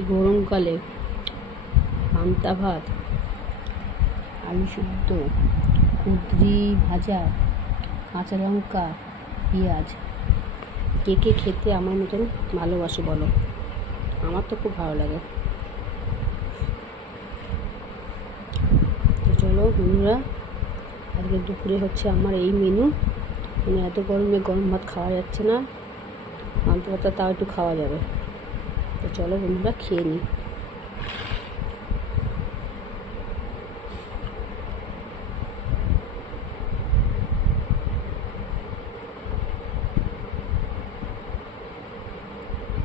এই গরমকালে পান্তা ভাত, আলু শুদ্ধ, কুঁদরি ভাজা, কাঁচা লঙ্কা, পেঁয়াজ, কে কে খেতে আমার মতন ভালোবাসে বলো? আমার তো খুব ভালো লাগে। তো চলো বন্ধুরা, আজকে দুপুরে হচ্ছে আমার এই মেনু। মানে এত গরমে গরম ভাত খাওয়া যাচ্ছে না, পান্তা ভাতটা তাও একটু খাওয়া যাবে। তো চলো বন্ধুরা, খেয়ে নিই।